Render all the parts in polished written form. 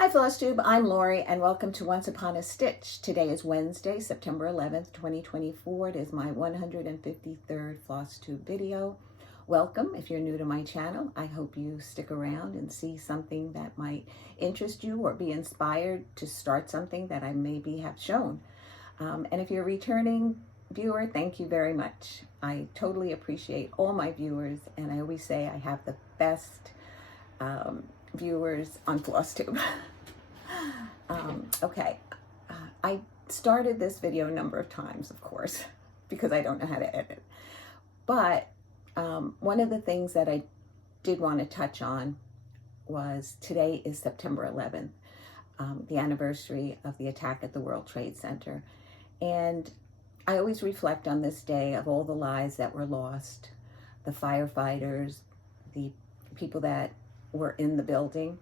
Hi Flosstube, I'm Lori and welcome to Once Upon a Stitch. Today is Wednesday, September 11th, 2024. It is my 153rd Flosstube video. Welcome if you're new to my channel. I hope you stick around and see something that might interest you or be inspired to start something that I maybe have shown. And if you're a returning viewer, thank you very much. I totally appreciate all my viewers, and I always say I have the best viewers on Flosstube. I started this video a number of times, of course, because I don't know how to edit. But one of the things that I did want to touch on was today is September 11th, the anniversary of the attack at the World Trade Center. And I always reflect on this day of all the lives that were lost, the firefighters, the people that were in the building.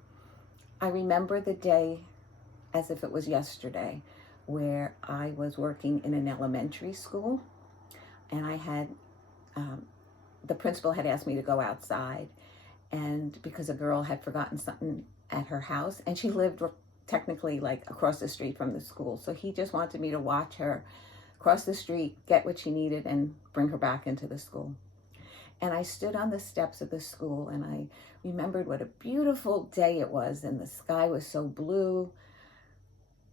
I remember the day as if it was yesterday, where I was working in an elementary school, and I had, the principal had asked me to go outside, and because a girl had forgotten something at her house, and she lived technically like across the street from the school, so he just wanted me to watch her cross the street, get what she needed, and bring her back into the school. And I stood on the steps of the school, and I remembered what a beautiful day it was, and the sky was so blue,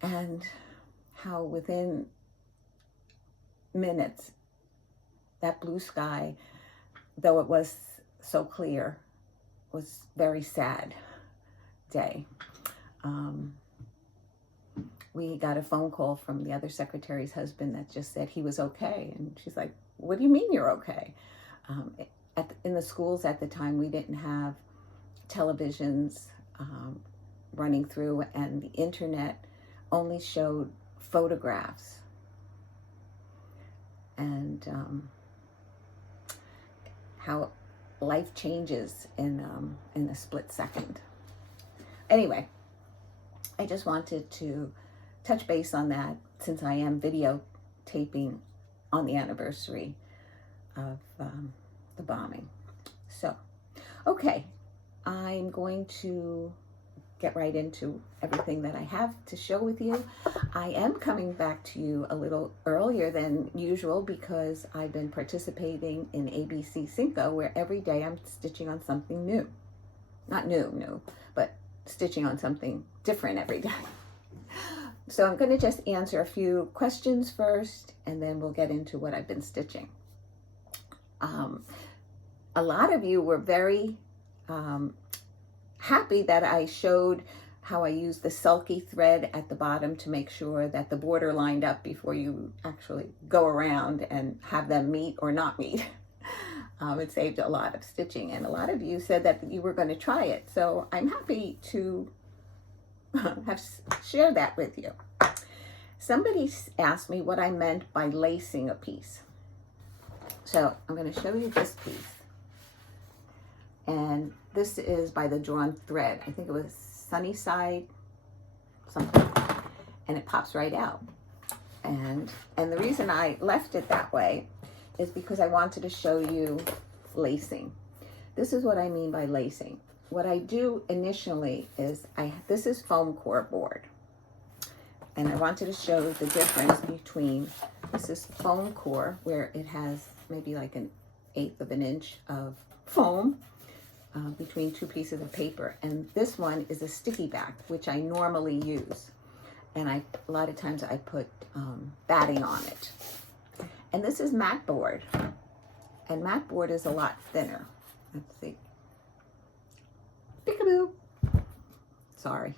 and how within minutes, that blue sky, though it was so clear, was very sad day. We got a phone call from the other secretary's husband that just said he was okay. And she's like, "What do you mean you're okay?" In the schools at the time, we didn't have televisions running through, and the internet only showed photographs. And how life changes in a split second. Anyway, I just wanted to touch base on that since I am videotaping on the anniversary of the bombing. So, okay, I'm going to get right into everything that I have to show with you. I am coming back to you a little earlier than usual because I've been participating in ABCingo, where every day I'm stitching on something new. Not new, but stitching on something different every day. So I'm going to just answer a few questions first, and then we'll get into what I've been stitching. A lot of you were very happy that I showed how I used the sulky thread at the bottom to make sure that the border lined up before you actually go around and have them meet or not meet. It saved a lot of stitching, and a lot of you said that you were going to try it. So I'm happy to have shared that with you. Somebody asked me what I meant by lacing a piece. So I'm going to show you this piece. And this is by the Drawn Thread. I think it was Sunnyside something. And it pops right out. And the reason I left it that way is because I wanted to show you lacing. This is what I mean by lacing. What I do initially is, this is foam core board. And I wanted to show the difference between, this is foam core, where it has maybe like 1/8 of an inch of foam between two pieces of paper. And this one is a sticky back, which I normally use. And a lot of times I put batting on it. And this is mat board. And mat board is a lot thinner. Let's see. Peekaboo. Sorry.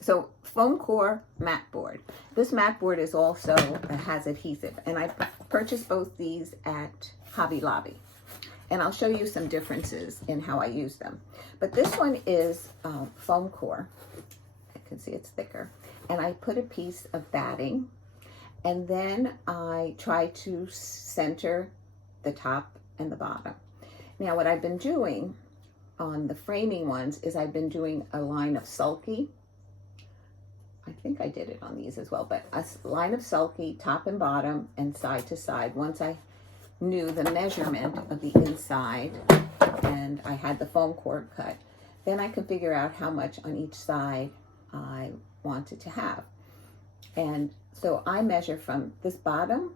So foam core mat board. This mat board is also has adhesive, and I purchased both these at Hobby Lobby. And I'll show you some differences in how I use them. But this one is foam core. I can see it's thicker. And I put a piece of batting, and then I try to center the top and the bottom. Now what I've been doing on the framing ones is I've been doing a line of sulky. I think I did it on these as well, but a line of sulky, top and bottom, and side to side. Once I knew the measurement of the inside and I had the foam core cut, then I can figure out how much on each side I wanted to have. And so I measure from this bottom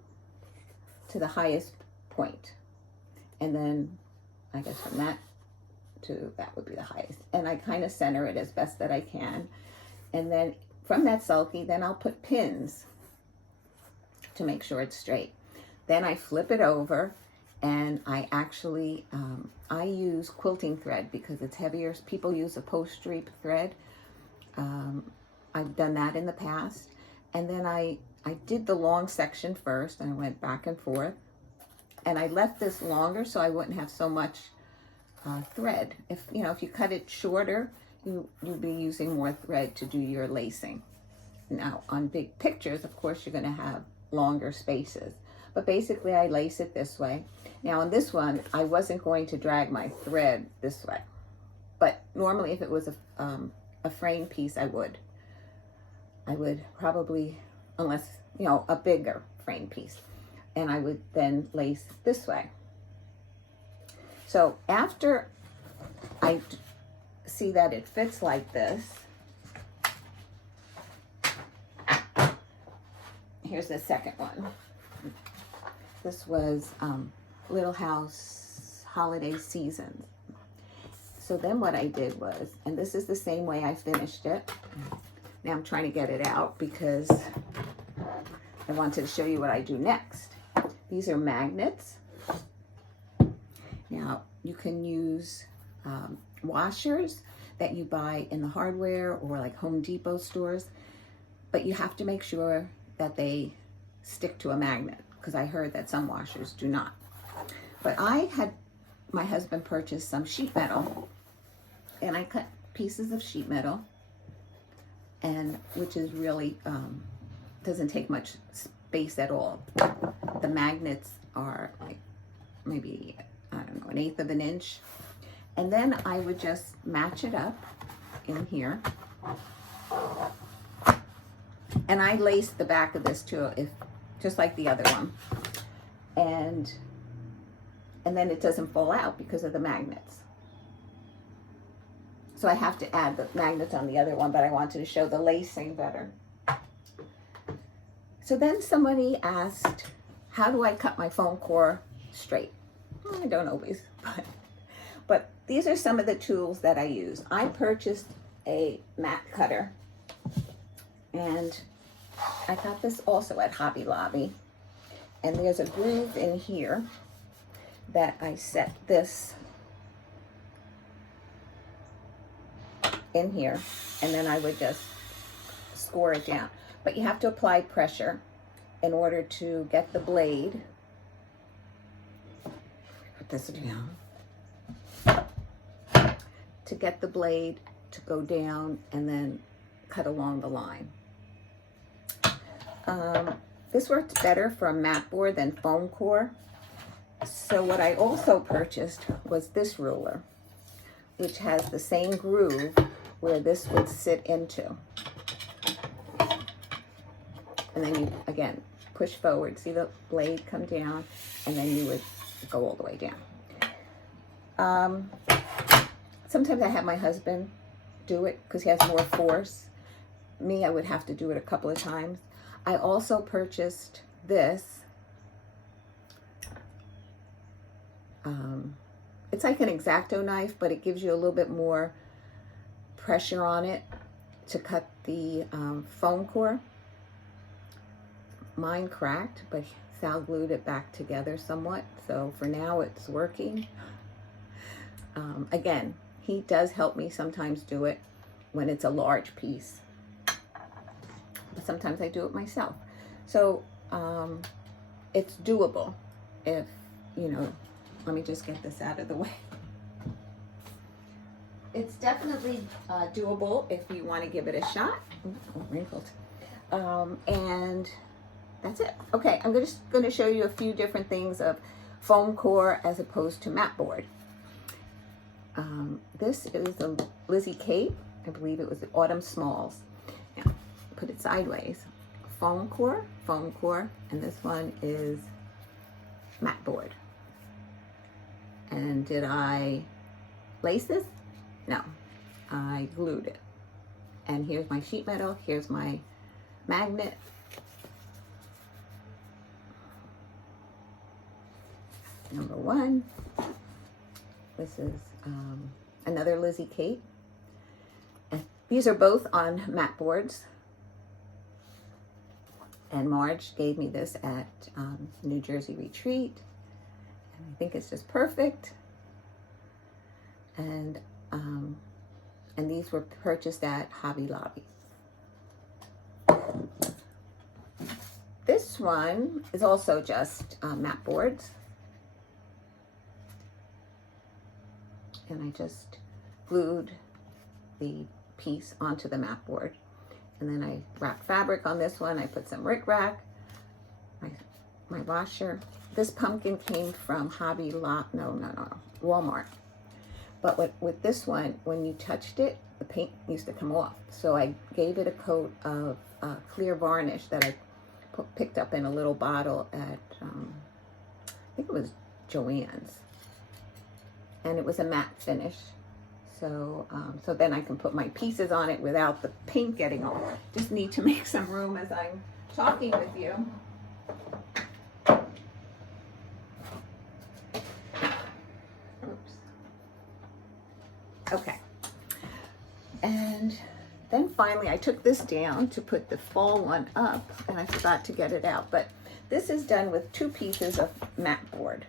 to the highest point. And then I guess from that to that would be the highest. And I kind of center it as best that I can. And then from that sulky, then I'll put pins to make sure it's straight. Then I flip it over, and I actually, I use quilting thread because it's heavier. People use upholstery thread. I've done that in the past. And then I did the long section first, and I went back and forth. And I left this longer so I wouldn't have so much thread. If you cut it shorter, you'll be using more thread to do your lacing. Now, on big pictures, of course, you're going to have longer spaces. But basically, I lace it this way. Now, on this one, I wasn't going to drag my thread this way. But normally, if it was a frame piece, I would. I would probably, unless, a bigger frame piece. And I would then lace this way. So after I see that it fits like this, here's the second one. This was Little House Holiday Season. So then what I did was, and this is the same way I finished it. Now I'm trying to get it out because I wanted to show you what I do next. These are magnets. Now you can use washers that you buy in the hardware or like Home Depot stores, but you have to make sure that they stick to a magnet, because I heard that some washers do not. But I had my husband purchase some sheet metal, and I cut pieces of sheet metal, and which is really doesn't take much space at all. The magnets are like maybe, I don't know, 1/8 of an inch. And then I would just match it up in here. And I laced the back of this too, just like the other one. And then it doesn't fall out because of the magnets. So I have to add the magnets on the other one, but I wanted to show the lacing better. So then somebody asked, how do I cut my foam core straight? I don't always, but these are some of the tools that I use. I purchased a mat cutter, and I got this also at Hobby Lobby. And there's a groove in here that I set this in here, and then I would just score it down. But you have to apply pressure in order to get the blade. Put this down. To get the blade to go down and then cut along the line. This works better for a mat board than foam core. So what I also purchased was this ruler, which has the same groove where this would sit into. And then you, again, push forward. See the blade come down, and then you would go all the way down. Sometimes I have my husband do it because he has more force. Me, I would have to do it a couple of times. I also purchased this. It's like an X-Acto knife, but it gives you a little bit more pressure on it to cut the foam core. Mine cracked, but Sal glued it back together somewhat. So for now it's working. Again, he does help me sometimes do it when it's a large piece. But sometimes I do it myself. So it's doable if, let me just get this out of the way. It's definitely doable if you want to give it a shot. Oh, wrinkled. And that's it. Okay, I'm just going to show you a few different things of foam core as opposed to mat board. This is a Lizzie Cape. I believe it was the Autumn Smalls. Now, put it sideways. Foam core, and this one is mat board. And did I lace this? No. I glued it. And here's my sheet metal, here's my magnet. Number 1. This is another Lizzie Kate. And these are both on mat boards. And Marge gave me this at New Jersey Retreat. And I think it's just perfect. And these were purchased at Hobby Lobby. This one is also just mat boards. And I just glued the piece onto the mat board. And then I wrapped fabric on this one. I put some rickrack, my washer. This pumpkin came from Walmart. But with this one, when you touched it, the paint used to come off. So I gave it a coat of clear varnish that I picked up in a little bottle at, I think it was Joann's. And it was a matte finish. So, so then I can put my pieces on it without the paint getting off. Just need to make some room as I'm talking with you. Oops. Okay. And then finally I took this down to put the fall one up, and I forgot to get it out. But this is done with 2 pieces of mat board.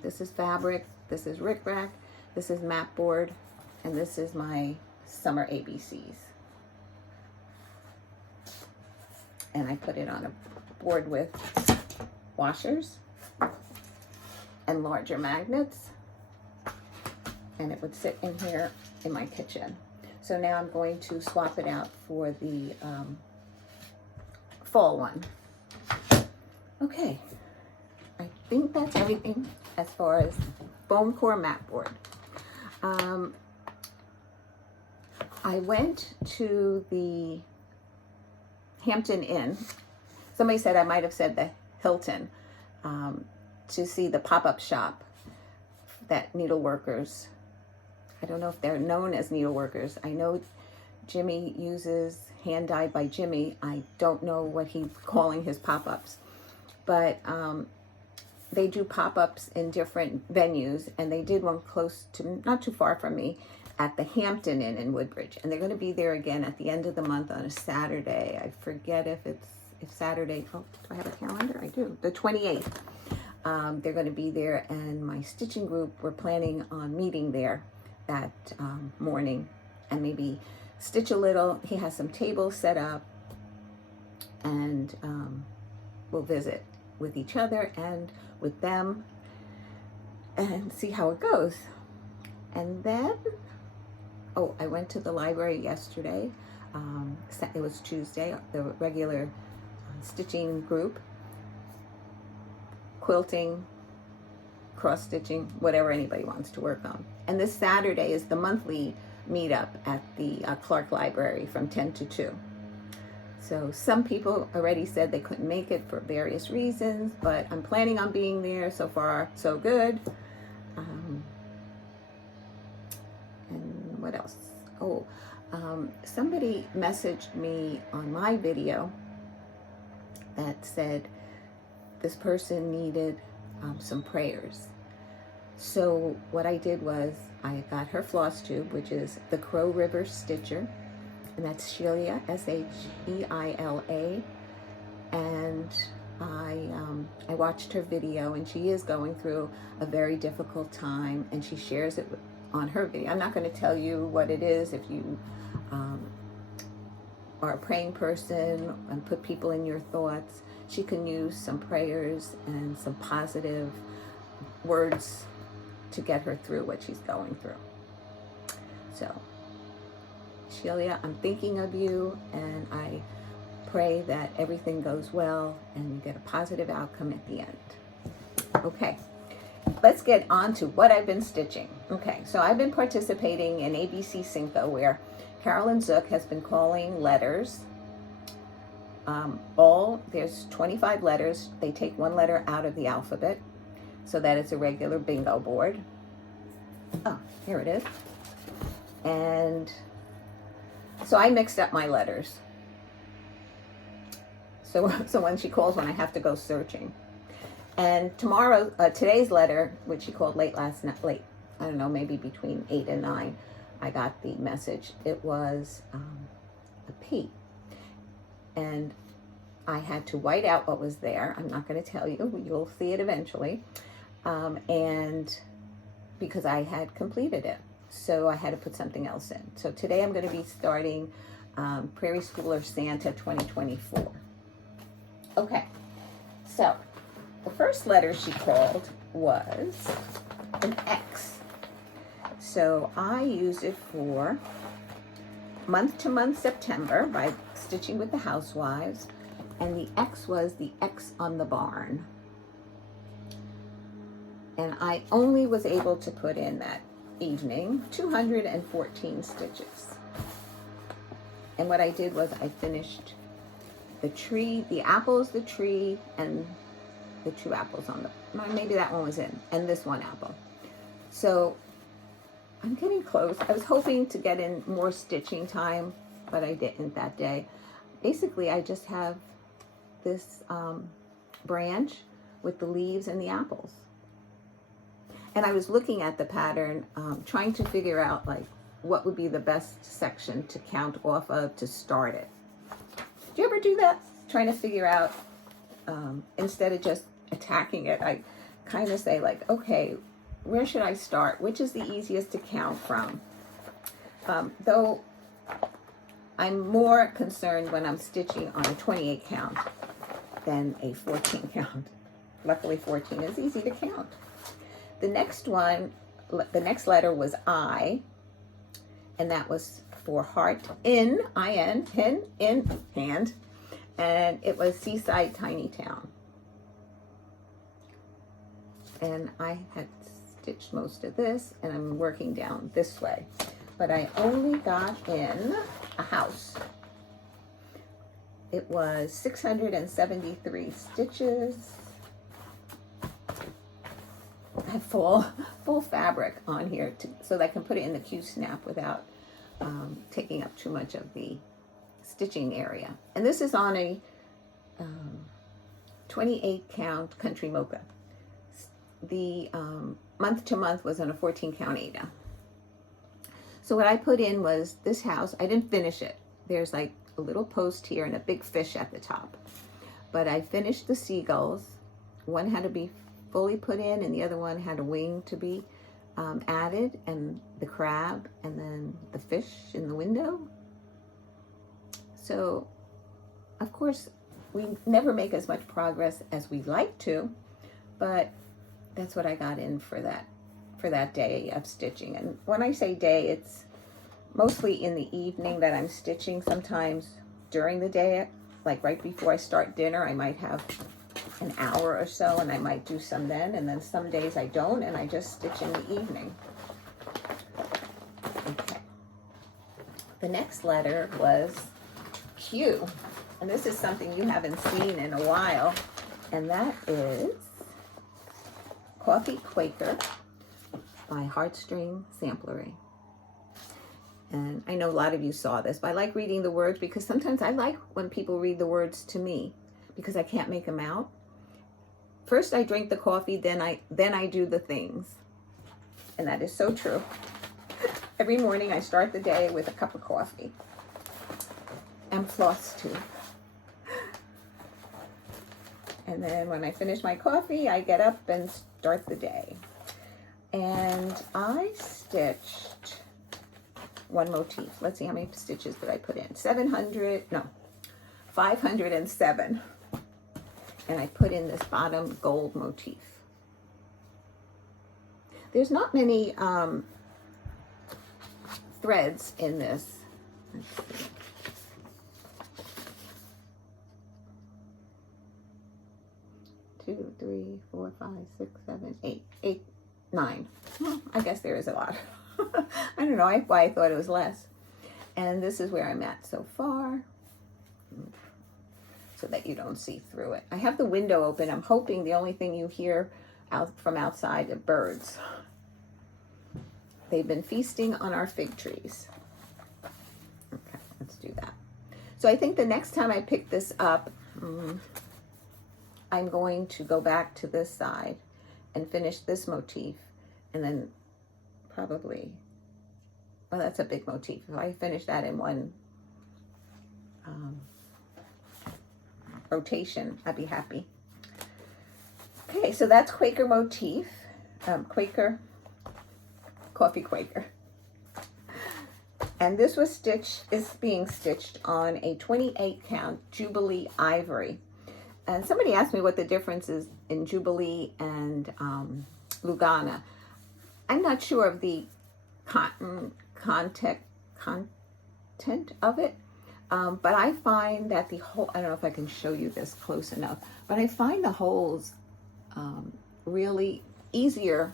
This is fabric, this is rickrack, this is mat board, and this is my summer ABCs. And I put it on a board with washers and larger magnets, and it would sit in here in my kitchen. So now I'm going to swap it out for the fall one. Okay, I think that's everything as far as foam core mat board. I went to the Hampton Inn. Somebody said I might have said the Hilton, to see the pop-up shop that needleworkers, I don't know if they're known as needleworkers. I know Jimmy uses Hand Dyed by Jimmy. I don't know what he's calling his pop-ups, but they do pop-ups in different venues, and they did one close to, not too far from me, at the Hampton Inn in Woodbridge. And they're going to be there again at the end of the month on a Saturday. I forget if Saturday, oh, do I have a calendar? I do. The 28th. They're going to be there, and my stitching group, we're planning on meeting there that morning and maybe stitch a little. He has some tables set up, and we'll visit with each other and with them and see how it goes. And then, oh, I went to the library yesterday. It was Tuesday, the regular stitching group, quilting, cross stitching, whatever anybody wants to work on. And this Saturday is the monthly meetup at the Clark Library from 10 to 2. So some people already said they couldn't make it for various reasons, but I'm planning on being there. So far, so good. And what else? Oh, somebody messaged me on my video that said this person needed some prayers. So what I did was I got her Flosstube, which is the Crow River Stitcher, and that's Sheila, S-H-E-I-L-A, and I watched her video, and she is going through a very difficult time, and she shares it on her video. I'm not going to tell you what it is. If you are a praying person and put people in your thoughts, she can use some prayers and some positive words to get her through what she's going through. So, Sheila, I'm thinking of you, and I pray that everything goes well and you get a positive outcome at the end. Okay, let's get on to what I've been stitching. Okay, so I've been participating in ABCingo, where Carolyn Zook has been calling letters. There's 25 letters. They take one letter out of the alphabet so that it's a regular bingo board. Oh, here it is. And so I mixed up my letters. So when she calls, when I have to go searching. And today's letter, which she called late last night, I don't know, maybe between 8 and 9, I got the message. It was a P. And I had to white out what was there. I'm not going to tell you. You'll see it eventually. And because I had completed it. So I had to put something else in. So today I'm going to be starting Prairie Schooler Santa 2024. Okay, so the first letter she called was an X. So I use it for month-to-month September by Stitching with the Housewives. And the X was the X on the barn. And I only was able to put in that evening 214 stitches. And what I did was I finished the tree, the apples, the tree, and the 2 apples on the, maybe that one was in, and this 1 apple. So I'm getting close. I was hoping to get in more stitching time, but I didn't that day. Basically, I just have this branch with the leaves and the apples. And I was looking at the pattern, trying to figure out like what would be the best section to count off of to start it. Do you ever do that? Trying to figure out, instead of just attacking it, I kind of say like, okay, where should I start? Which is the easiest to count from? Though I'm more concerned when I'm stitching on a 28 count than a 14 count. Luckily 14 is easy to count. The next one, the next letter was I, and that was for heart, in, I-N, in, hand, and it was Seaside Tiny Town. And I had stitched most of this, and I'm working down this way. But I only got in a house. It was 673 stitches. I have full fabric on here so that I can put it in the Q-snap without taking up too much of the stitching area. And this is on a 28 count country mocha. The month to month was on a 14 count Ada. So what I put in was this house. I didn't finish it. There's like a little post here and a big fish at the top. But I finished the seagulls. One had to be fully put in and the other one had a wing to be added, and the crab, and then the fish in the window. So of course we never make as much progress as we like to, but that's what I got in for that day of stitching. And when I say day, it's mostly in the evening that I'm stitching. Sometimes during the day, like right before I start dinner, I might have an hour or so and I might do some then, and then some days I don't and I just stitch in the evening. Okay. The next letter was Q, and this is something you haven't seen in a while, and that is Coffee Quaker by Heartstring Samplery. And I know a lot of you saw this, but I like reading the words because sometimes I like when people read the words to me because I can't make them out. First I drink the coffee, then I do the things. And that is so true. Every morning I start the day with a cup of coffee and Flosstube. And then when I finish my coffee, I get up and start the day. And I stitched one motif. Let's see how many stitches did I put in. 507. And I put in this bottom gold motif. There's not many threads in this. Let's see. Two, three, four, 5, 6, 7, 8, 9. Well, I guess there is a lot. I don't know why I thought it was less. And this is where I'm at so far, so that you don't see through it. I have the window open. I'm hoping the only thing you hear out from outside are birds. They've been feasting on our fig trees. Okay, let's do that. So I think the next time I pick this up, I'm going to go back to this side and finish this motif, and then probably, well, that's a big motif. If I finish that in one rotation, I'd be happy. Okay, so that's Quaker motif, Quaker, Coffee Quaker. And this was is being stitched on a 28 count Jubilee ivory. And somebody asked me what the difference is in Jubilee and Lugana. I'm not sure of the content of it, but I find that the whole, I don't know if I can show you this close enough, but I find the holes really easier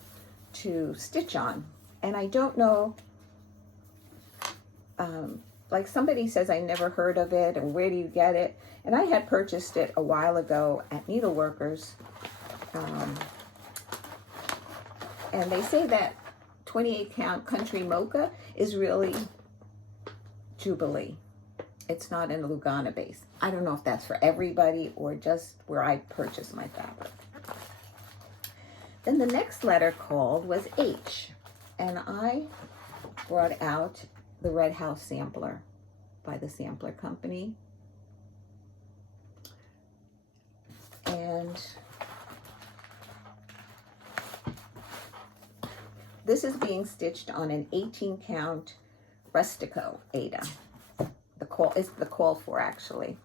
to stitch on. And I don't know, like somebody says, I never heard of it, or where do you get it? And I had purchased it a while ago at Needleworkers. And they say that 28 count Country Mocha is really Jubilee. It's not in a Lugana base. I don't know if that's for everybody or just where I purchased my fabric. Then the next letter called was H. And I brought out the Red House Sampler by the Sampler Company. And this is being stitched on an 18 count Rustico Ada. It's the call for, actually.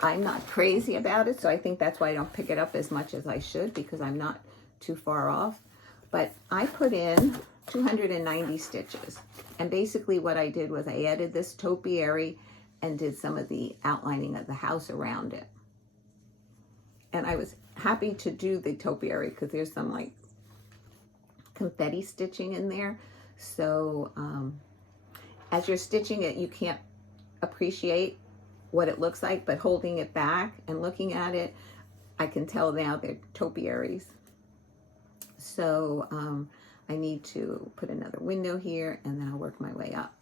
I'm not crazy about it, so I think that's why I don't pick it up as much as I should, because I'm not too far off. But I put in 290 stitches. And basically what I did was I added this topiary and did some of the outlining of the house around it. And I was happy to do the topiary because there's some like confetti stitching in there. So as you're stitching it, you can't appreciate what it looks like, but holding it back and looking at it, I can tell now they're topiaries. So I need to put another window here, and then I'll work my way up.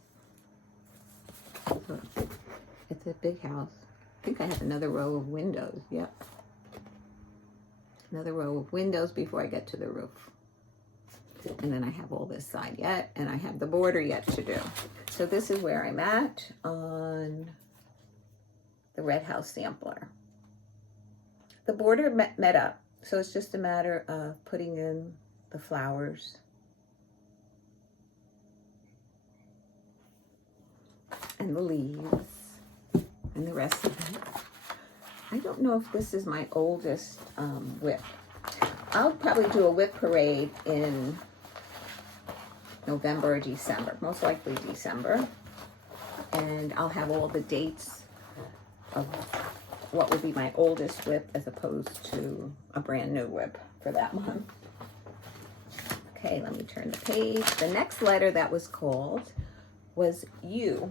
So it's a big house. I think I have another row of windows. Yep. Another row of windows before I get to the roof. And then I have all this side yet, and I have the border yet to do. So this is where I'm at on the Red House Sampler. The border met up, so it's just a matter of putting in the flowers. And the leaves and the rest of it. I don't know if this is my oldest whip. I'll probably do a whip parade in November or December, most likely December. And I'll have all the dates of what would be my oldest whip as opposed to a brand new whip for that month. Okay, let me turn the page. The next letter that was called was U.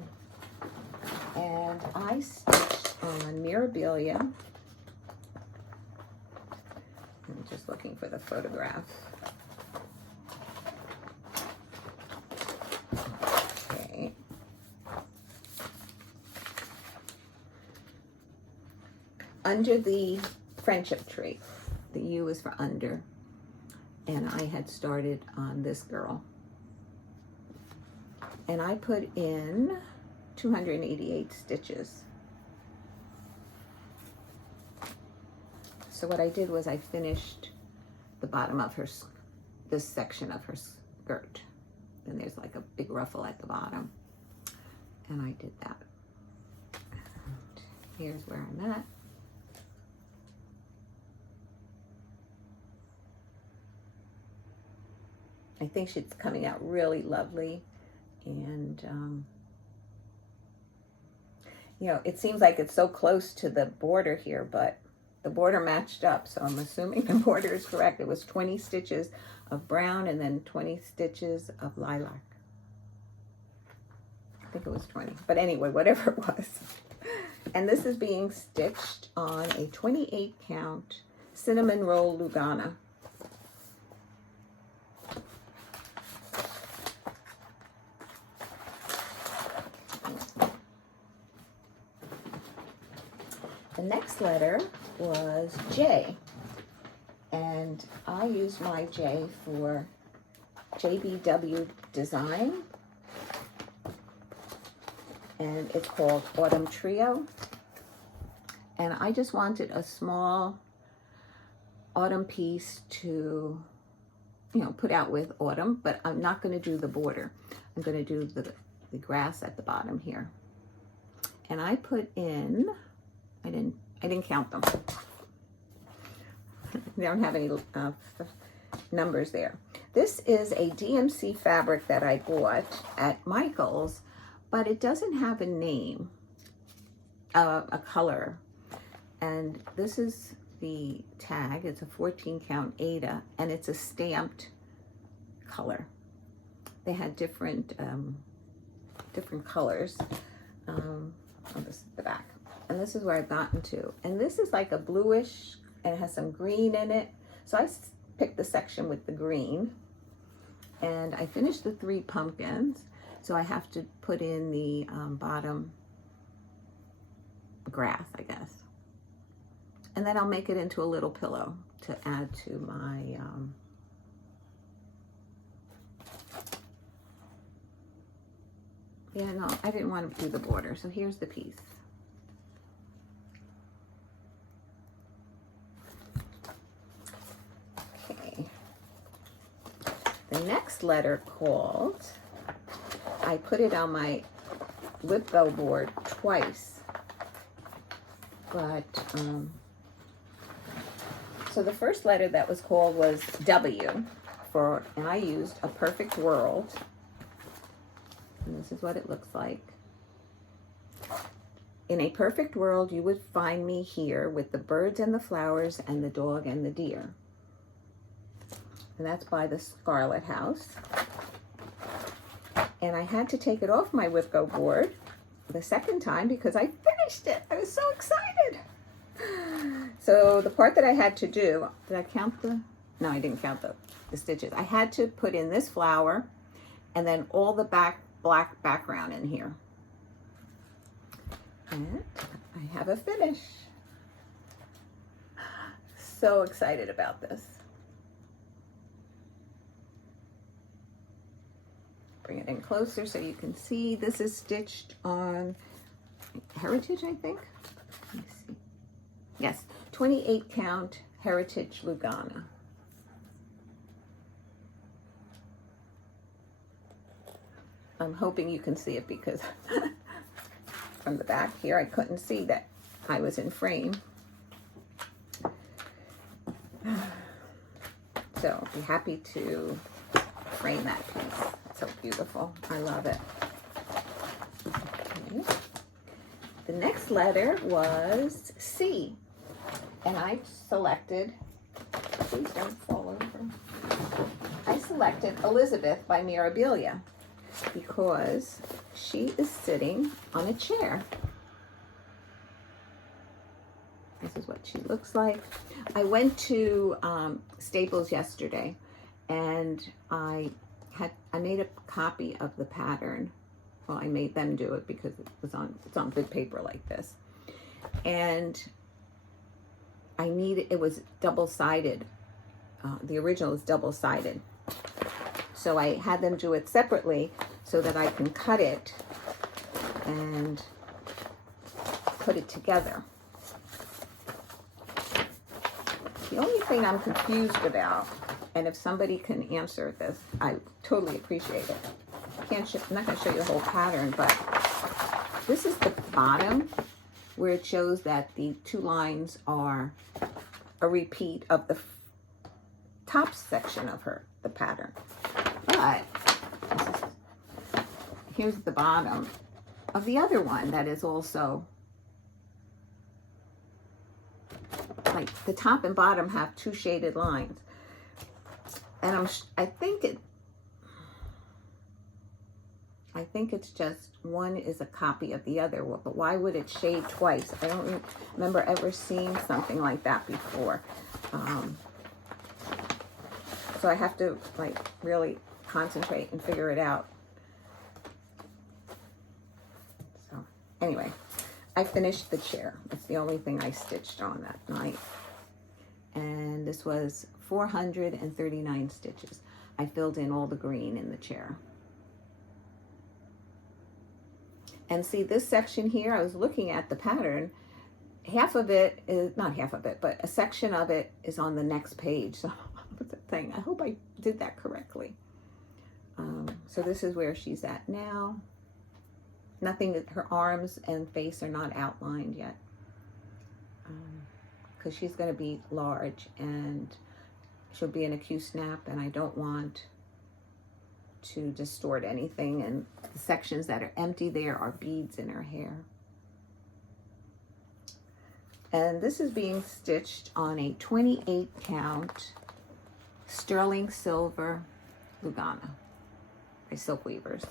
And I stitched on Mirabilia. I'm just looking for the photograph. Okay. Under the friendship tree. The U is for under. And I had started on this girl. And I put in 288 stitches. So what I did was I finished the bottom of her, this section of her skirt. Then there's like a big ruffle at the bottom. And I did that. And here's where I'm at. I think she's coming out really lovely. And you know, it seems like it's so close to the border here, but the border matched up, so I'm assuming the border is correct. It was 20 stitches of brown and then 20 stitches of lilac. I think it was 20, but anyway, whatever it was. And this is being stitched on a 28 count cinnamon roll Lugana. The next letter was J, and I used my J for JBW Design, and it's called Autumn Trio. And I just wanted a small autumn piece to, you know, put out with autumn, but I'm not going to do the border. I'm going to do the grass at the bottom here. And I put in, I didn't count them. They don't have any numbers there. This is a DMC fabric that I bought at Michael's, but it doesn't have a name, a color. And this is the tag. It's a 14 count Ada, and it's a stamped color. They had different colors. This is the back. And this is where I've gotten to. And this is like a bluish, and it has some green in it. So I picked the section with the green. And I finished the 3 pumpkins. So I have to put in the bottom grass, I guess. And then I'll make it into a little pillow to add to my yeah, no, I didn't want to do the border. So here's the piece. Okay. The next letter called, I put it on my whipco board twice, but so the first letter that was called was W for, and I used A Perfect World. And this is what it looks like. In a perfect world, you would find me here with the birds and the flowers and the dog and the deer. And that's by the Scarlet House. And I had to take it off my whipco board the second time because I finished it. I was so excited. So the part that I had to do, did I count the, no, I didn't count the stitches. I had to put in this flower and then all the black background in here. And I have a finish. So excited about this. Bring it in closer so you can see. This is stitched on Heritage, I think. Let me see. Yes, 28 count Heritage Lugana. I'm hoping you can see it because from the back here, I couldn't see that I was in frame. So I'll be happy to frame that piece. It's so beautiful. I love it. Okay. The next letter was C. And I selected, please don't fall over. I selected Elizabeth by Mirabilia because she is sitting on a chair. This is what she looks like. I went to Staples yesterday, and I made a copy of the pattern. Well, I made them do it because it's on good paper like this, and it was double-sided. The original is double-sided, so I had them do it separately so that I can cut it and put it together. The only thing I'm confused about, and if somebody can answer this, I totally appreciate it. I'm not going to show you the whole pattern, but this is the bottom where it shows that the 2 lines are a repeat of the top section of the pattern. But here's the bottom of the other one that is also, like, the top and bottom have 2 shaded lines. And I think it's just one is a copy of the other, but why would it shade twice? I don't remember ever seeing something like that before. So I have to, like, really concentrate and figure it out. So anyway, I finished the chair. That's the only thing I stitched on that night. And this was 439 stitches. I filled in all the green in the chair. And see this section here, I was looking at the pattern. Half of it is, not half of it, but a section of it is on the next page. So what's the thing? I hope I did that correctly. So this is where she's at now. Nothing, her arms and face are not outlined yet. Because she's going to be large and she'll be in a Q-snap, and I don't want to distort anything. And the sections that are empty there are beads in her hair. And this is being stitched on a 28 count sterling silver Lugana by Silk Weavers.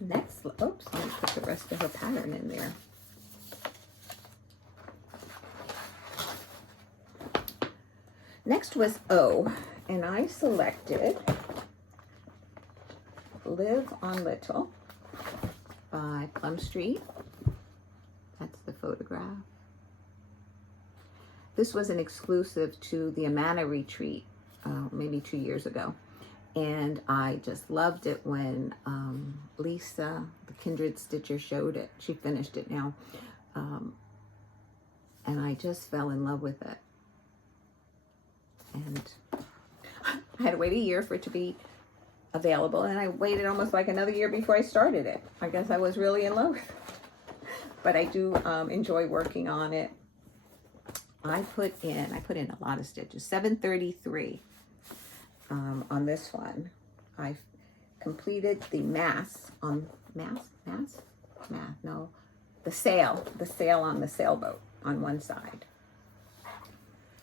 Next, oops, let me put the rest of her pattern in there. Next was O, and I selected Live on Little by Plum Street. That's the photograph. This was an exclusive to the Amana retreat, maybe 2 years ago. And I just loved it when Lisa, the Kindred Stitcher, showed it. She finished it now. And I just fell in love with it. And I had to wait a year for it to be available, and I waited almost like another year before I started it. I guess I was really in love with it. But I do enjoy working on it. I put in a lot of stitches, 733 on this one. I completed the the sail on the sailboat on one side.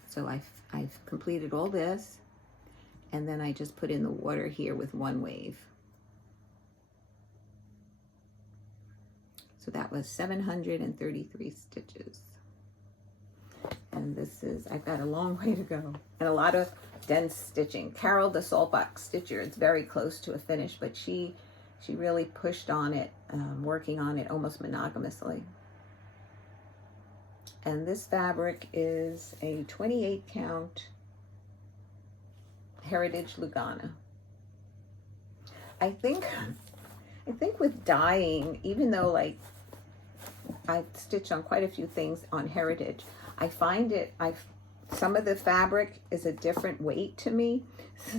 So I've completed all this, and then I just put in the water here with one wave. So that was 733 stitches. And this is, I've got a long way to go and a lot of dense stitching. Carol, the Saltbox Stitcher, it's very close to a finish, but she really pushed on it, working on it almost monogamously. And this fabric is a 28 count Heritage Lugana. I think with dyeing, even though like I've stitched on quite a few things on Heritage, I find some of the fabric is a different weight to me.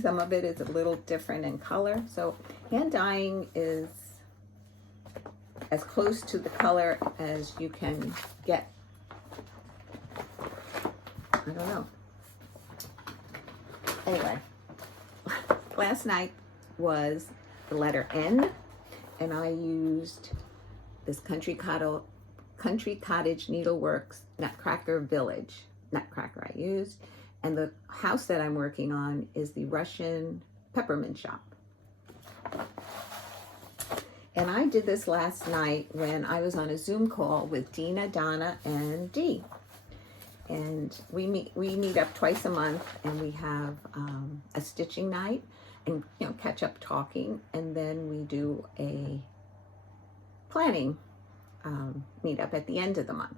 Some of it is a little different in color. So hand dyeing is as close to the color as you can get. I don't know. Anyway, last night was the letter N, and I used this Country Cottage Needleworks Nutcracker Village. Nutcracker I used, and the house that I'm working on is the Russian Peppermint Shop. And I did this last night when I was on a Zoom call with Dena, Donna, and Dee. And we meet up twice a month, and we have a stitching night and catch up talking, and then we do a planning meetup at the end of the month.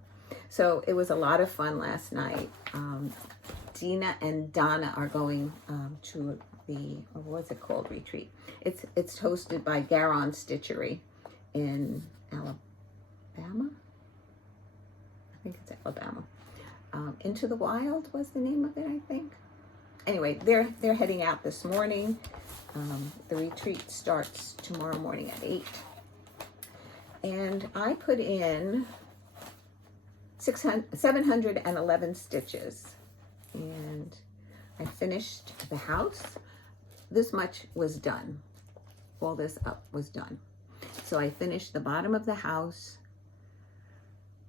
So it was a lot of fun last night. Dena and Donna are going to the, what's it called, retreat. It's hosted by Garon Stitchery in Alabama. I think it's Alabama. Into the Wild was the name of it, I think. Anyway, they're heading out this morning. The retreat starts tomorrow morning at 8. And I put in 711 stitches, and I finished the house. This much was done. All this up was done. So I finished the bottom of the house,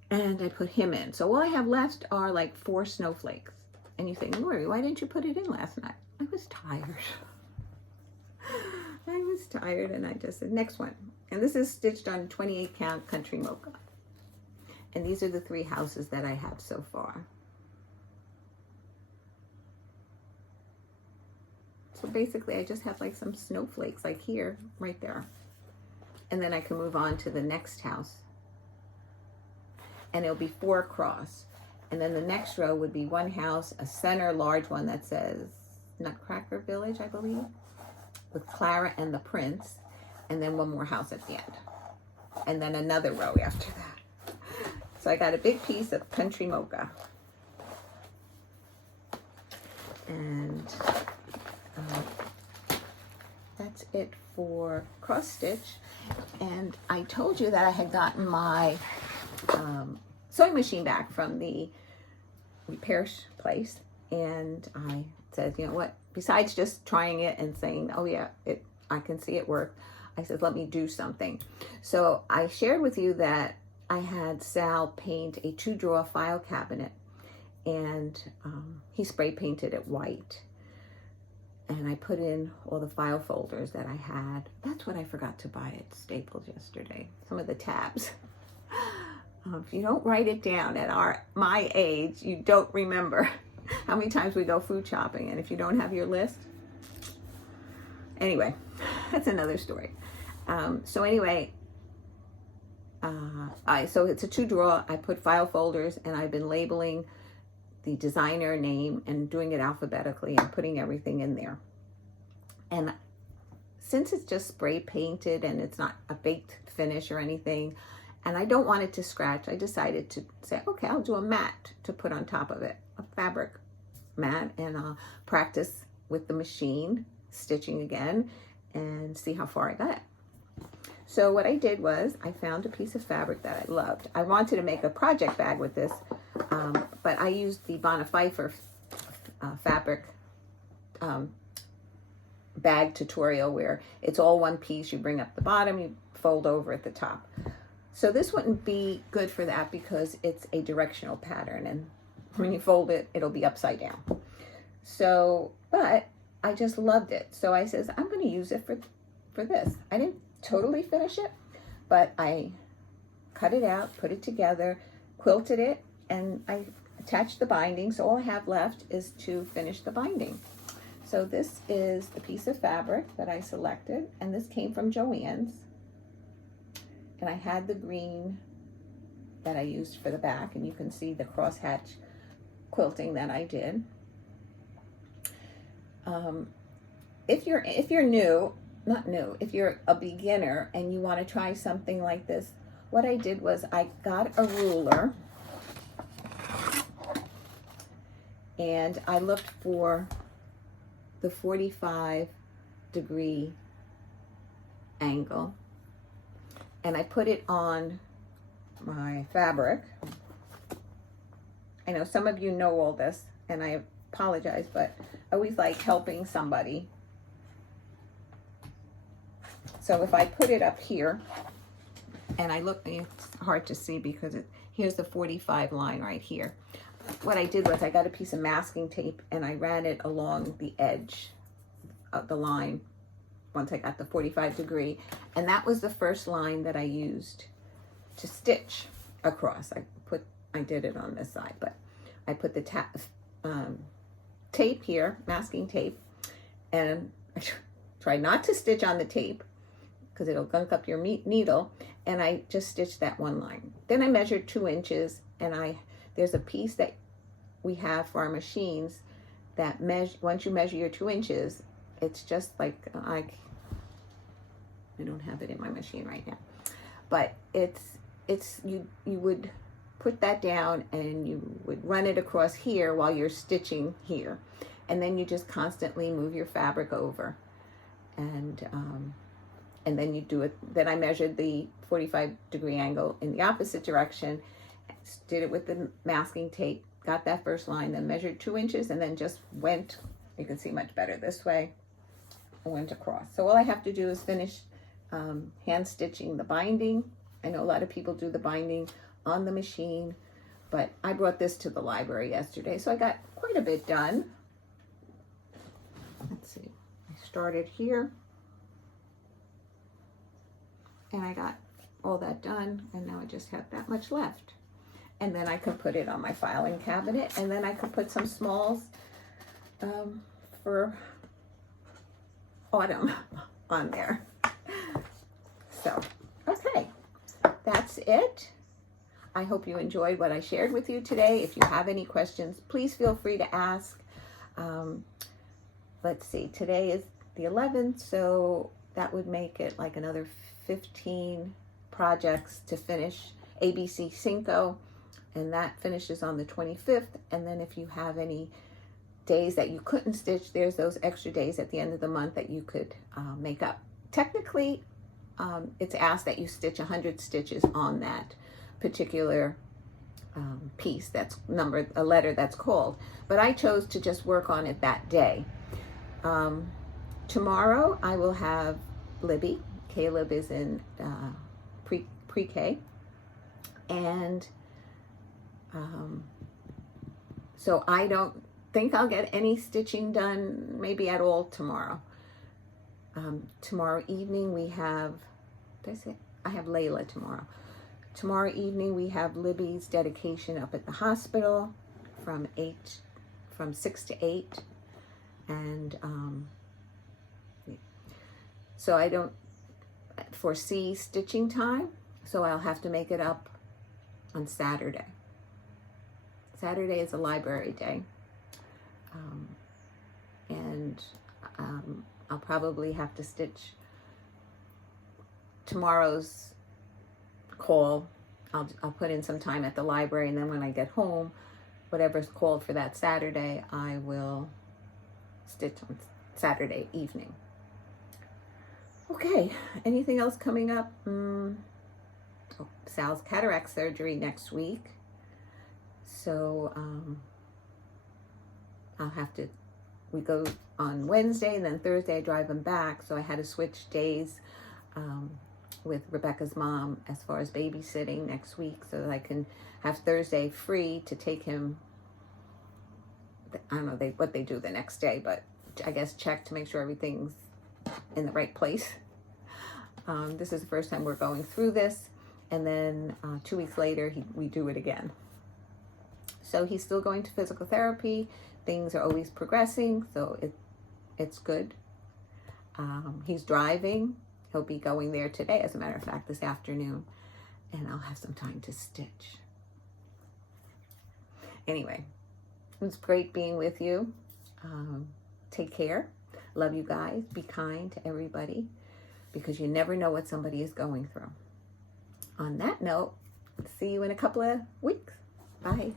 and I put him in. So all I have left are like 4 snowflakes. And you think, Lori, why didn't you put it in last night? I was tired. I was tired, and I just said, next one. And this is stitched on 28 count Country Mocha. And these are the 3 houses that I have so far. So basically I just have like some snowflakes like here, right there. And then I can move on to the next house. And it'll be 4 across. And then the next row would be 1 house, a center large one that says Nutcracker Village, I believe, with Clara and the Prince. And then 1 more house at the end. And then another row after that. So I got a big piece of country mocha. And that's it for cross stitch. And I told you that I had gotten my sewing machine back from the repair place, and I said, you know what, besides just trying it and saying, oh yeah, I can see it work, I said, let me do something. So I shared with you that I had Sal paint a 2-drawer file cabinet, and he spray painted it white. And I put in all the file folders that I had. That's what I forgot to buy at Staples yesterday, some of the tabs. If you don't write it down at my age, you don't remember how many times we go food shopping, and if you don't have your list. Anyway, that's another story. So anyway, so it's a 2-drawer. I put file folders, and I've been labeling the designer name and doing it alphabetically and putting everything in there. And since it's just spray painted and it's not a baked finish or anything, and I don't want it to scratch, I decided to say, okay, I'll do a mat to put on top of it, a fabric mat, and I'll practice with the machine, stitching again, and see how far I got. So what I did was I found a piece of fabric that I loved. I wanted to make a project bag with this, but I used the Bona Pfeiffer fabric bag tutorial where it's all one piece. You bring up the bottom, you fold over at the top. So this wouldn't be good for that because it's a directional pattern, and when you fold it, it'll be upside down. So, but I just loved it. So I says, I'm going to use it for this. I didn't totally finish it, but I cut it out, put it together, quilted it, and I attached the binding. So all I have left is to finish the binding. So this is the piece of fabric that I selected, and this came from Joann's. And I had the green that I used for the back, and you can see the crosshatch quilting that I did. If you're new, not new, if you're a beginner and you want to try something like this, what I did was I got a ruler and I looked for the 45-degree angle, and I put it on my fabric. I know some of you know all this, and I apologize, but I always like helping somebody. So if I put it up here, and I look, it's hard to see because here's the 45 line right here. What I did was I got a piece of masking tape and I ran it along the edge of the line once I got the 45-degree, and that was the first line that I used to stitch across. I did it on this side, but I put the tape here, masking tape, and I try not to stitch on the tape because it'll gunk up your needle, and I just stitched that one line. Then I measured 2 inches, and there's a piece that we have for our machines that once you measure your 2 inches, it's just like, I don't have it in my machine right now, but you would put that down and you would run it across here while you're stitching here, and then you just constantly move your fabric over, and then you do it. Then I measured the 45-degree angle in the opposite direction, did it with the masking tape, got that first line, then measured 2 inches, and then just went, you can see much better this way, I went across. So all I have to do is finish hand stitching the binding. I know a lot of people do the binding on the machine, but I brought this to the library yesterday, so I got quite a bit done. Let's see, I started here, and I got all that done, and now I just have that much left. And then I could put it on my filing cabinet, and then I could put some smalls for autumn on there. So, okay, that's it. I hope you enjoyed what I shared with you today. If you have any questions, please feel free to ask. Let's see, today is the 11th, so that would make it like another 15 projects to finish ABCingo, and that finishes on the 25th. And then if you have any days that you couldn't stitch, there's those extra days at the end of the month that you could make up. Technically, it's asked that you stitch 100 stitches on that particular piece that's numbered, a letter that's called, but I chose to just work on it that day. Tomorrow I will have Libby. Caleb is in pre-K, and so I don't think I'll get any stitching done, maybe at all, tomorrow. Tomorrow evening we have, I have Layla tomorrow. Tomorrow evening we have Libby's dedication up at the hospital from 6 to 8. And so I don't foresee stitching time, so I'll have to make it up on Saturday. Saturday is a library day. And I'll probably have to stitch tomorrow's call. I'll put in some time at the library, and then when I get home, whatever's called for that Saturday, I will stitch on Saturday evening. Okay, anything else coming up? Sal's cataract surgery next week. So we go on Wednesday, and then Thursday I drive him back. So I had to switch days with Rebecca's mom as far as babysitting next week, so that I can have Thursday free to take him. I don't know what they do the next day, but I guess check to make sure everything's in the right place. This is the first time we're going through this, and then 2 weeks later we do it again. So he's still going to physical therapy. Things are always progressing, so it's good. He's driving. He'll be going there today, as a matter of fact, this afternoon, and I'll have some time to stitch. Anyway, it was great being with you. Take care. Love you guys. Be kind to everybody, because you never know what somebody is going through. On that note, see you in a couple of weeks. Bye.